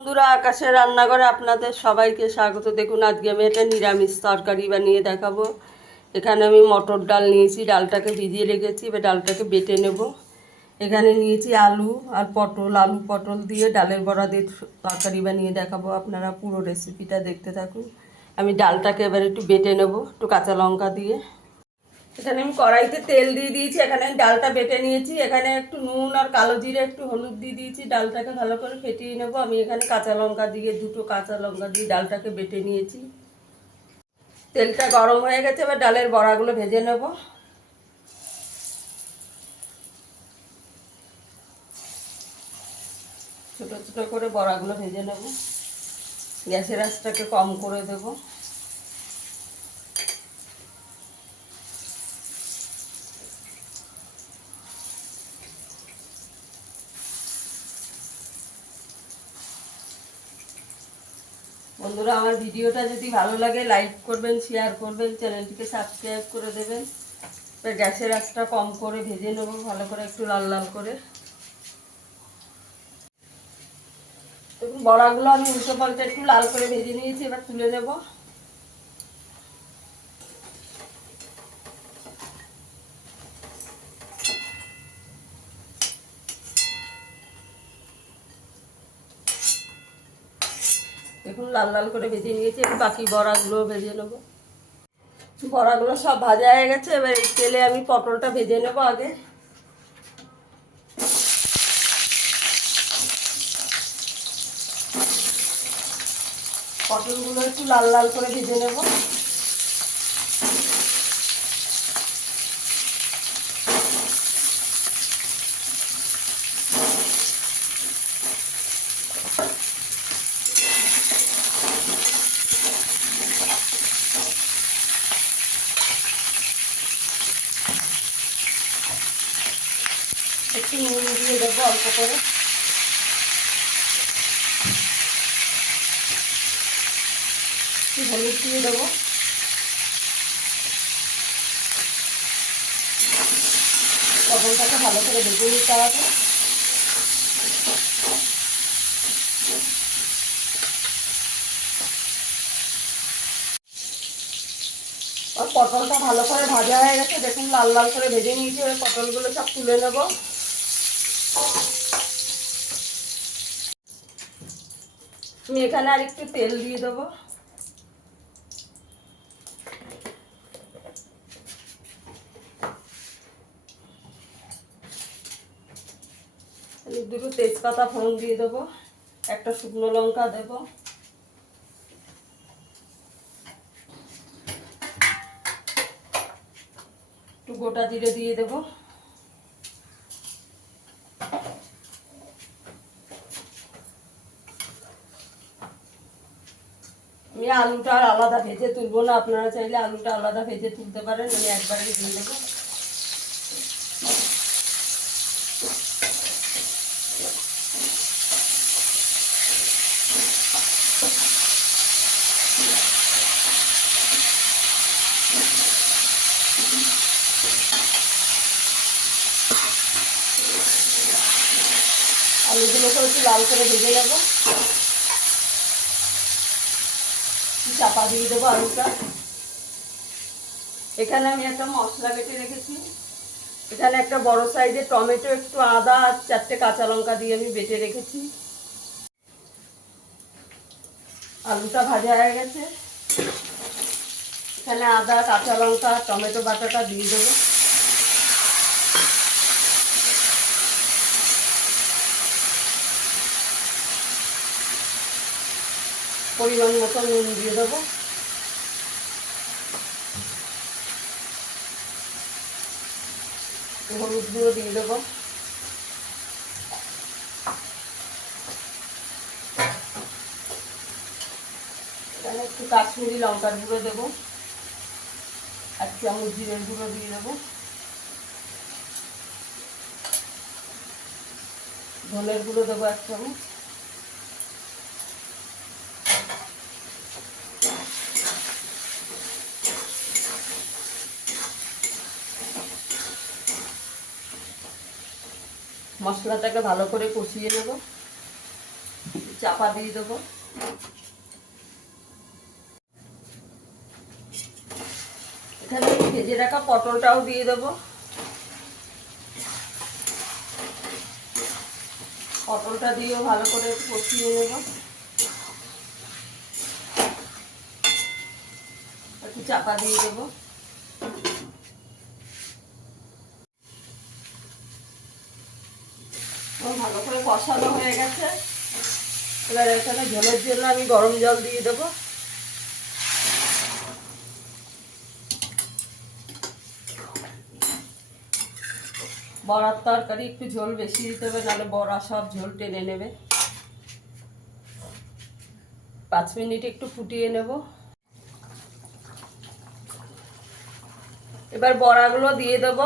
বন্ধুরা, আকাশের রান্নাঘরে আপনাদের সবাইকে স্বাগত। দেখুন, আজকে আমি একটা নিরামিষ তরকারি বানিয়ে দেখাবো। এখানে আমি মটর ডাল নিয়েছি, ডালটাকে ভিজিয়ে রেখেছি, এবার ডালটাকে বেটে নেব। এখানে নিয়েছি আলু আর পটল, আলু পটল দিয়ে ডালের বড়া দিয়ে তরকারি বানিয়ে দেখাবো। আপনারা পুরো রেসিপিটা দেখতে থাকুন। আমি ডালটাকে এবার একটু বেটে নেব, একটু কাঁচা লঙ্কা দিয়ে। এখানে আমি কড়াইতে তেল দিয়ে দিয়েছি, এখানে আমি ডালটা বেটে নিয়েছি। এখানে একটু নুন আর কালো জিরে একটু হলুদ দিয়ে দিয়েছি। ডালটাকে ভালো করে ফেটিয়ে নেব। আমি এখানে কাঁচা লঙ্কা দিয়ে, দুটো কাঁচা লঙ্কা দিয়ে ডালটাকে বেটে নিয়েছি। তেলটা গরম হয়ে গেছে, এবার ডালের বড়াগুলো ভেজে নেব। ছোট ছোট করে বড়াগুলো ভেজে নেব। গ্যাসের আঁচটাকে কম করে দেবো। বন্ধুরা, আমার ভিডিওটা যদি ভালো লাগে লাইক করবেন, শেয়ার করবেন, চ্যানেলটিকে সাবস্ক্রাইব করে দেবেন। গ্যাসের আঁচটা কম করে ভেজে নেব ভালো করে, একটু লাল লাল করে। দেখুন, বড়াগুলো আমি উল্টো পাল্টে একটু লাল করে ভেজে নিয়েছি, এবার তুলে নেব। দেখুন, লাল লাল করে ভেজে নিয়েছি, এবার বাকি বড়াগুলো ভেজে নেব। বড়াগুলো সব ভাজা হয়ে গেছে, এবার এই তেলে আমি পটলটা ভেজে নেব আগে। পটলগুলো একটু লাল লাল করে ভেজে নেব। একটু নুন দিয়ে দেবো অল্প করে। একটু হলুদ দিয়ে দেবো। পটলটাকে ভালো করে ভেজে নিতে হবে। আর পটলটা ভালো করে ভাজা হয়ে গেছে, দেখুন লাল লাল করে ভেজে নিয়েছি। এবার পটলগুলো সব তুলে নেব। আমি এখানে আর একটু তেল দিয়ে দেবো। দুটো তেজপাতা ফোড়ন দিয়ে দেবো, একটা শুকনো লঙ্কা দেবো, একটু গোটা জিরে দিয়ে দেবো। আমি আলুটা আর আলাদা ভেজে তুলবো না, আপনারা চাইলে আলুটা আলাদা ভেজে তুলতে পারেন। আমি একবারে দিয়ে দেবো। আলুগুলোকে একটু লাল করে ভেজে নেবো। চাপা দিয়ে দেবো আলুটা। এখানে আমি একটা মশলা বেটে রেখেছি। এখানে একটা বড় সাইজের টমেটো, একটু আদা আর 4টে কাঁচা লঙ্কা দিয়ে আমি বেটে রেখেছি। আলুটা ভাজা হয়ে গেছে, এখানে আদা, কাঁচা লঙ্কা, টমেটো বাটাটা দিয়ে দেবো। পরিমাণ মতো নুন দিয়ে দেবো। হলুদ গুঁড়ো দিয়ে দেবো। এখানে একটু কাশ্মীরি লঙ্কার গুঁড়ো দেবো, 1 চামচ জিরের গুঁড়ো দিয়ে দেবো, ধনের গুঁড়ো দেবো 1 চামচ। মশলাটাকে ভালো করে কষিয়ে নেব। চাপা দিয়ে দেবো। এখানে ভেজে রাখা পটলটাও দিয়ে দেবো। পটলটা দিয়েও ভালো করে কষিয়ে নেব। একটু চাপা দিয়ে দেবো। ভালো করে কষানো হয়ে গেছে। এবার এখানে ঝোলের জন্য আমি গরম জল দিয়ে দেবো। বড়ার তরকারি একটু ঝোল বেশি দিতে হবে, নাহলে বড়া সব ঝোল টেনে নেবে। 5 মিনিট একটু ফুটিয়ে নেব। এবার বড়াগুলো দিয়ে দেব।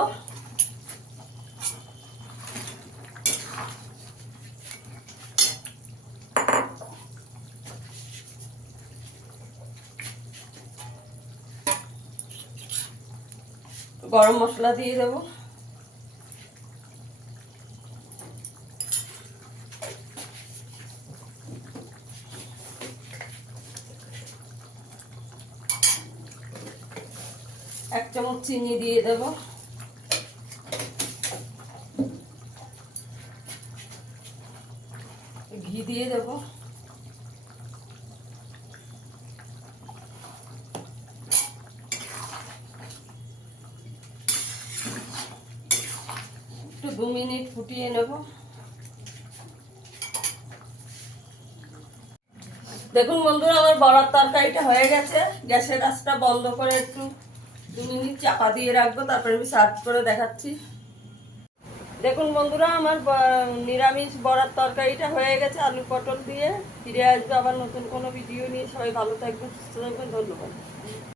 গরম মশলা দিয়ে দেব। এক চামচ চিনি দিয়ে দেব। ঘি দিয়ে দেব। একটু 2 মিনিট ফুটিয়ে নেব। দেখুন বন্ধুরা, আমার বড়ার তরকারিটা হয়ে গেছে। গ্যাসের আঁচটা বন্ধ করে একটু 2 মিনিট চাপা দিয়ে রাখবো, তারপরে আমি সার্ভ করে দেখাচ্ছি। দেখুন বন্ধুরা, আমার নিরামিষ বড়ার তরকারিটা হয়ে গেছে আলু পটল দিয়ে। ফিরে আসবো আবার নতুন কোনো ভিডিও নিয়ে। সবাই ভালো থাকবেন, সুস্থ থাকবেন। ধন্যবাদ।